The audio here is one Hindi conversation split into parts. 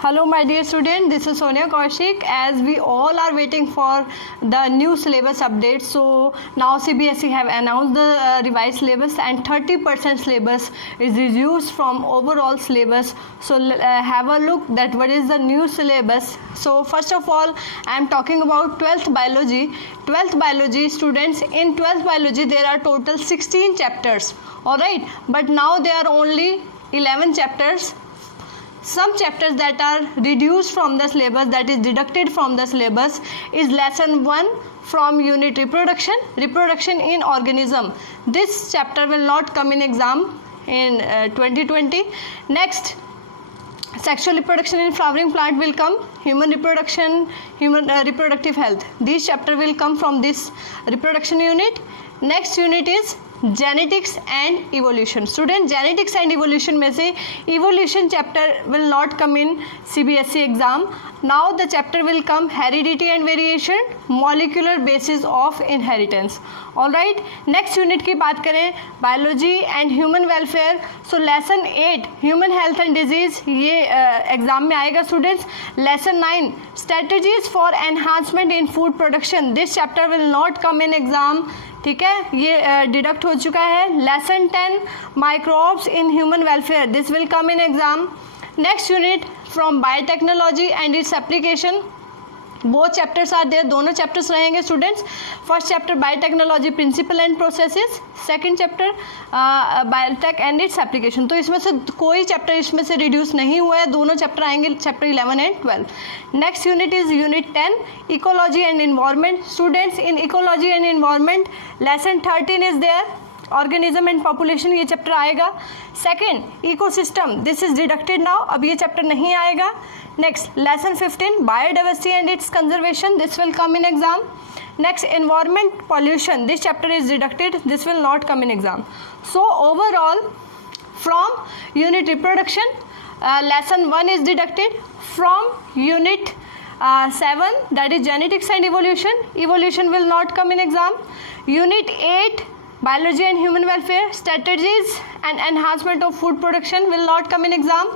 Hello my dear student, this is Sonia Kaushik. As we all are waiting for the new syllabus update, so now CBSE have announced the revised syllabus and 30% syllabus is reduced from overall syllabus. So have a look that what is the new syllabus. So first of all, I am talking about 12th biology. 12th biology students, in 12th biology there are total 16 chapters, alright, but now there are only 11 chapters. Some chapters that are reduced from the syllabus, that is deducted from the syllabus, is lesson 1 from unit reproduction in organism. This chapter will not come in exam in 2020. Next, sexual reproduction in flowering plant will come. Human reproduction, reproductive health, these chapter will come from this reproduction unit. Next unit is genetics and evolution. Student, genetics and evolution में से evolution chapter will not come in CBSE exam. Now the chapter will come heredity and variation, molecular basis of inheritance. All right, next unit की बात करें biology and human welfare. So lesson 8 human health and disease, ये एग्जाम में आएगा students. Lesson 9 strategies for enhancement in food production, this chapter will not come in exam. ठीक है, ये डिडक्ट हो चुका है. Lesson 10 microbes in human welfare, this will come in exam. Next unit from biotechnology and its application, both chapters are there, दोनों चैप्टर्स रहेंगे students. First chapter biotechnology principle and processes, second chapter biotech and its application. तो इसमें से कोई चैप्टर इसमें से रिड्यूस नहीं हुआ है, दोनों चैप्टर आएंगे chapter 11 and 12. Next unit is unit 10 ecology and environment. Students, in ecology and environment lesson 13 is there, organism and population, ये चैप्टर आएगा. Second ecosystem, this is deducted now, अब ये चैप्टर नहीं आएगा. Next lesson 15 biodiversity and its conservation, this will come in exam. Next environment pollution, this chapter is deducted, this will not come in exam. So overall from unit reproduction lesson 1 is deducted. From unit 7, that is genetics and evolution will not come in exam. Unit 8 biology and human welfare, strategies and enhancement of food production will not come in exam.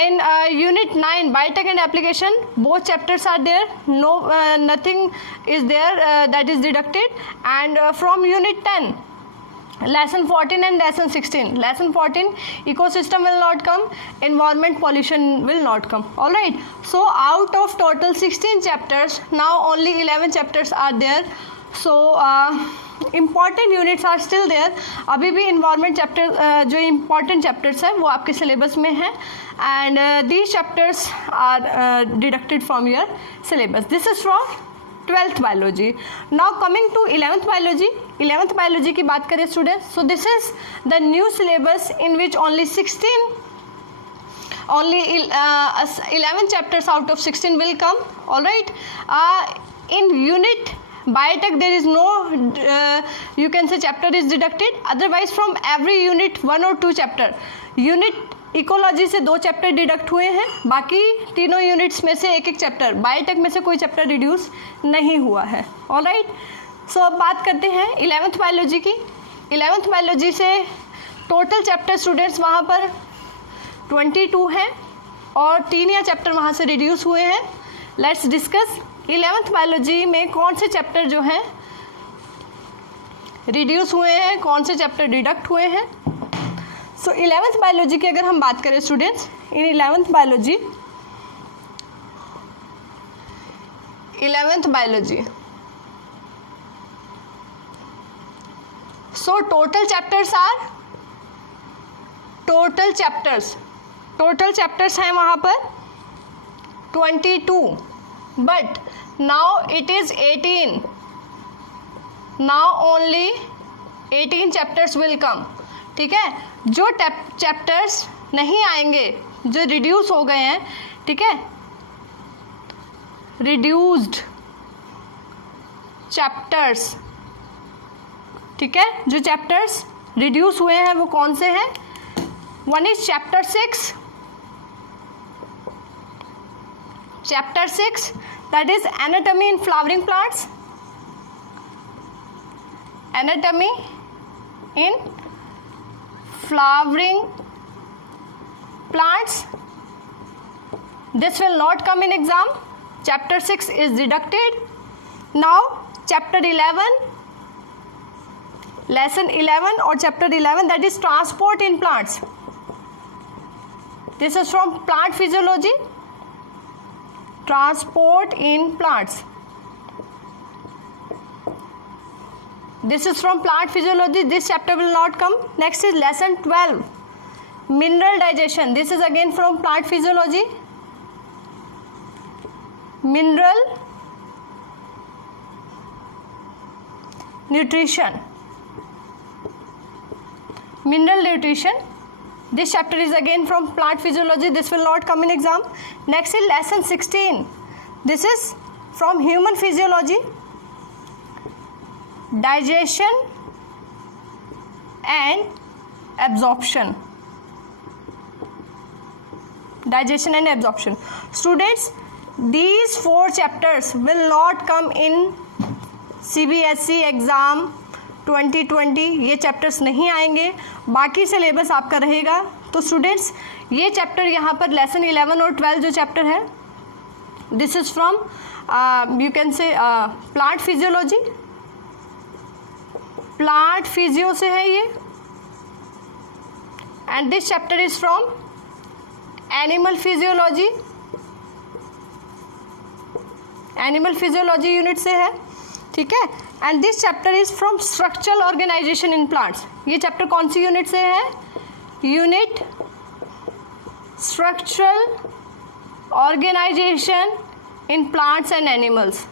And unit 9 biotech and application, both chapters are there, no nothing is there that is deducted. And from unit 10 lesson 14 and lesson 16, lesson 14 ecosystem will not come, environment pollution will not come. All right, so out of total 16 chapters, now only 11 chapters are there. So important units are still there. अभी भी environment chapter जो important chapters है वो आपके syllabus में है, and these chapters are deducted from your syllabus. This is from 12th biology. Now coming to 11th biology. 11th biology की बात करें students, so this is the new syllabus in which only 11 chapters out of 16 will come. All right, in unit biotech there is no you can say chapter is deducted, otherwise from every unit 1 or 2 chapter. Unit ecology से 2 चैप्टर डिडक्ट हुए हैं, बाकी तीनों यूनिट्स में से एक एक चैप्टर, बायोटेक में से कोई चैप्टर रिड्यूस नहीं हुआ है. ऑलराइट, सो अब बात करते हैं 11th बायोलॉजी की. 11th बायोलॉजी से टोटल चैप्टर स्टूडेंट्स वहाँ पर 22 हैं और 3 या चैप्टर वहाँ से रिड्यूस हुए हैं. लेट्स डिस्कस 11th बायोलॉजी में कौन से चैप्टर जो हैं रिड्यूस हुए हैं, कौन से चैप्टर डिडक्ट हुए हैं. सो 11th बायोलॉजी की अगर हम बात करें स्टूडेंट्स, इन 11th biology so total chapters हैं वहाँ पर 22, but now it is 18. Now only 18 chapters will कम. ठीक है, जो चैप्टर्स नहीं आएंगे, जो रिड्यूस हो गए हैं, ठीक है, रिड्यूस्ड चैप्टर्स, ठीक है, जो चैप्टर्स रिड्यूस हुए हैं वो कौन से हैं. One is chapter 6 that is anatomy in flowering plants, anatomy in flowering plants. This will not come in exam. Chapter 6 is deducted. Now chapter 11, lesson 11 or chapter 11, that is transport in plants. This is from plant physiology. Transport in plants. This is from plant physiology. This chapter will not come. Next is lesson 12, mineral digestion. This is again from plant physiology. Mineral nutrition. Mineral nutrition. This chapter is again from plant physiology. This will not come in exam. Next is lesson 16. This is from human physiology. Digestion and absorption. Digestion and absorption. Students, these 4 chapters will not come in CBSE exam 2020. ये चैप्टर्स नहीं आएंगे, बाकी सिलेबस आपका रहेगा. तो स्टूडेंट्स, ये चैप्टर यहाँ पर लेसन 11 और 12 जो चैप्टर है, this is from you can say plant physiology. Plant physio से है ये. And this chapter is from animal physiology. Animal physiology unit से है, ठीक है. And this chapter is from structural organisation in plants. ये चैप्टर कौन सी यूनिट से है? Unit structural organisation in plants and animals.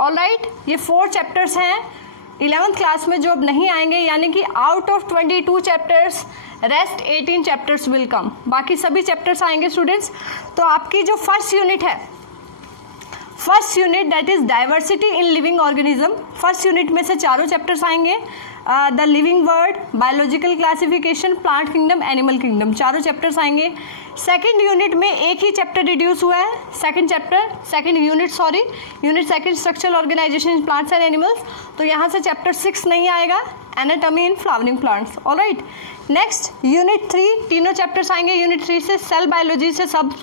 Alright, ये 4 चैप्टर्स हैं 11th क्लास में जो अब नहीं आएंगे, यानी कि out of 22 chapters rest 18 chapters will come. बाकी सभी चैप्टर्स आएंगे स्टूडेंट्स. तो आपकी जो फर्स्ट यूनिट है, first unit that is diversity in living organism. First unit में से चारों चैप्टर्स आएंगे. The living world, biological classification, plant kingdom, animal kingdom, चारों चैप्टर्स आएंगे. सेकंड यूनिट में एक ही चैप्टर रिड्यूस हुआ है. Second unit second structural organisation in plants and animals. तो यहाँ से चैप्टर 6 नहीं आएगा, anatomy in flowering plants. Alright, next unit 3, तीनों चैप्टर्स आएंगे. यूनिट 3 से सेल बायोलॉजी से सब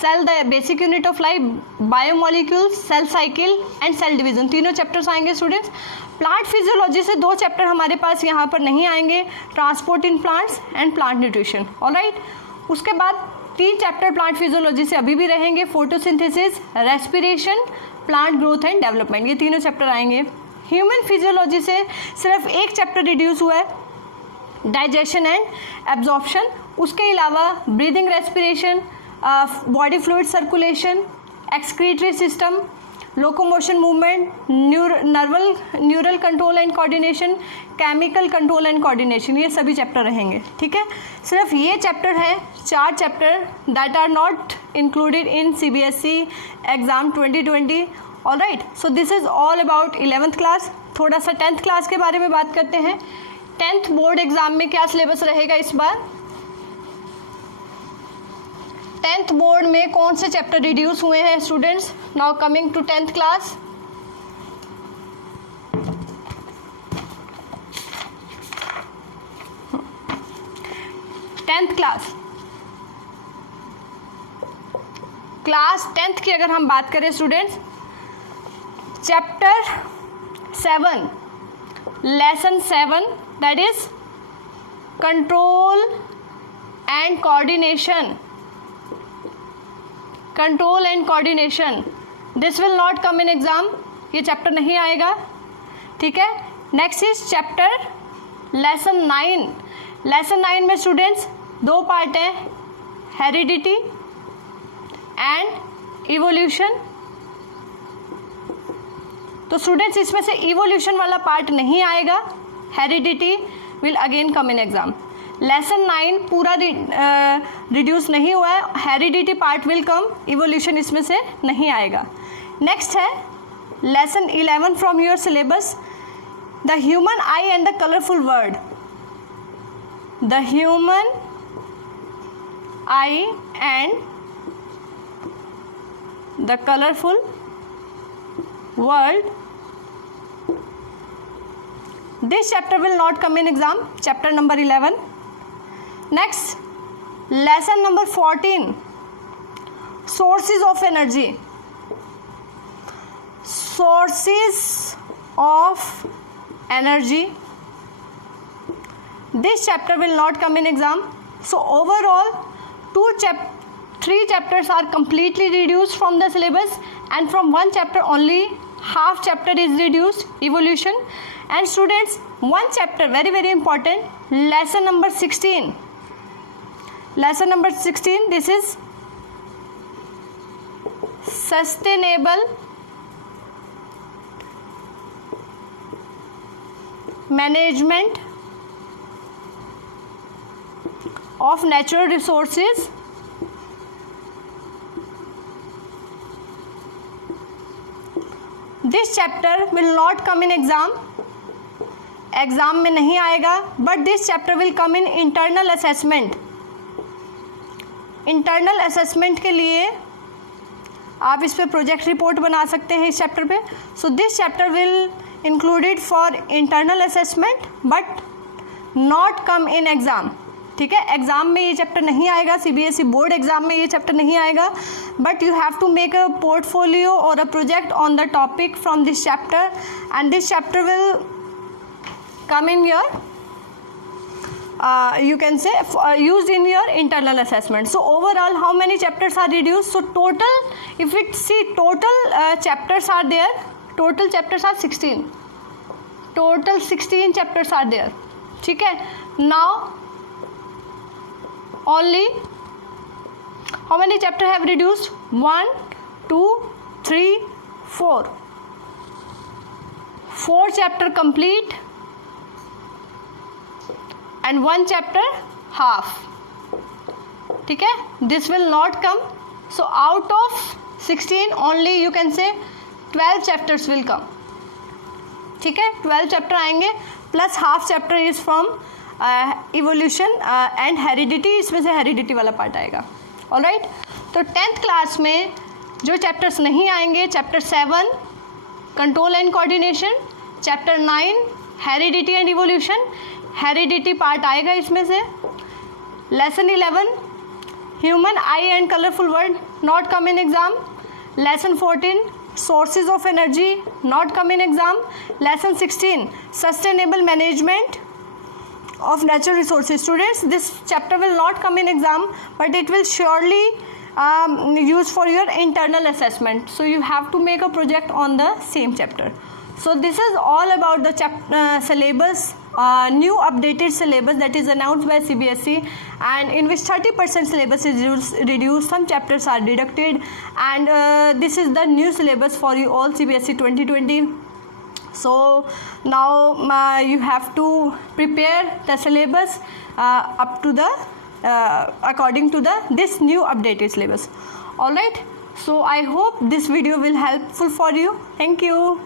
cell, the basic unit of life, biomolecules, cell cycle and cell division, तीनों चैप्टर्स आएंगे स्टूडेंट्स. प्लांट फिजियोलॉजी से 2 चैप्टर हमारे पास यहाँ पर नहीं आएंगे, transport in plants and plant nutrition. Alright, उसके बाद 3 चैप्टर प्लांट फिजियोलॉजी से अभी भी रहेंगे, photosynthesis, respiration, plant growth and development, ये तीनों चैप्टर आएंगे. ह्यूमन फिजियोलॉजी से सिर्फ एक चैप्टर रिड्यूस हुआ है, डाइजेशन एंड एब्जॉर्प्शन. उसके अलावा breathing, respiration, body fluid circulation, excretory system, locomotion movement, neural control and coordination, chemical control and coordination, ये सभी चैप्टर रहेंगे. ठीक है, सिर्फ ये चैप्टर है 4 chapter that are not included in CBSE exam 2020. Alright, so this is all about 11th class. थोड़ा सा 10th क्लास के बारे में बात करते हैं. 10th बोर्ड एग्ज़ाम में क्या सिलेबस रहेगा इस बार? 10th बोर्ड में कौन से चैप्टर रिड्यूस हुए हैं students? Now coming to 10th class. Class 10th की अगर हम बात करें students, chapter 7, lesson 7, that is control and coordination. Control and coordination, this will not come in exam, ये चैप्टर नहीं आएगा. ठीक है, next is chapter lesson 9. Lesson 9 में स्टूडेंट्स 2 पार्ट हैं, हेरिडिटी एंड इवोल्यूशन. तो स्टूडेंट्स इसमें से इवोल्यूशन वाला पार्ट नहीं आएगा, heredity will again come in exam. Lesson 9 पूरा रिड्यूस नहीं हुआ है, heredity part will come, evolution इसमें से नहीं आएगा. नेक्स्ट है lesson 11 from your syllabus, the human I and the colourful world. The human I and the colourful world. This chapter will not come in exam, chapter number 11. Next, Lesson number 14, sources of energy. Sources of energy. This chapter will not come in exam. So overall, 3 chapters are completely reduced from the syllabus, and from 1 chapter only half chapter is reduced, evolution. And students, 1 chapter, very very important, lesson number 16. Lesson number 16, this is sustainable management of natural resources. This chapter will not come in exam. Exam में नहीं आएगा, but this chapter will come in internal assessment. Internal assessment के लिए आप इस पर प्रोजेक्ट रिपोर्ट बना सकते हैं इस चैप्टर पे. So this chapter will included for internal assessment but not come in exam. ठीक है, एग्ज़ाम में ये चैप्टर नहीं आएगा, CBSE बोर्ड एग्ज़ाम में ये चैप्टर नहीं आएगा, but you have to make a portfolio और a project on the topic from this chapter, and this chapter will come in your you can say used in your internal assessment. So overall, how many chapters are reduced? So total, if we see total chapters are there, total chapters are 16. Total 16 chapters are there. ठीक है, now only how many chapters have reduced? 1 2 3 4 4 chapter complete and 1 chapter half. ठीक है, this will not come. So out of 16 only you can say 12 chapters will come. ठीक है, 12 chapter आएंगे plus half chapter is from evolution and heredity. इसमें से heredity वाला part आएगा. Alright, तो 10th class में जो chapters नहीं आएंगे, chapter 7 control and coordination, chapter 9 heredity and evolution, heredity part आएगा इसमें से. Lesson 11 human I and colourful word, not come in exam. Lesson 14 sources of energy, not come in exam. Lesson 16 sustainable management of natural resources. Students, this chapter will not come in exam, but it will surely use for your internal assessment. So you have to make a project on the same chapter. So this is all about the syllabus, new updated syllabus that is announced by CBSE, and in which 30% syllabus is reduced, some chapters are deducted, and this is the new syllabus for you all CBSE 2020. So now you have to prepare the syllabus up to the according to this new updated syllabus. All right, so I hope this video will helpful for you. Thank you.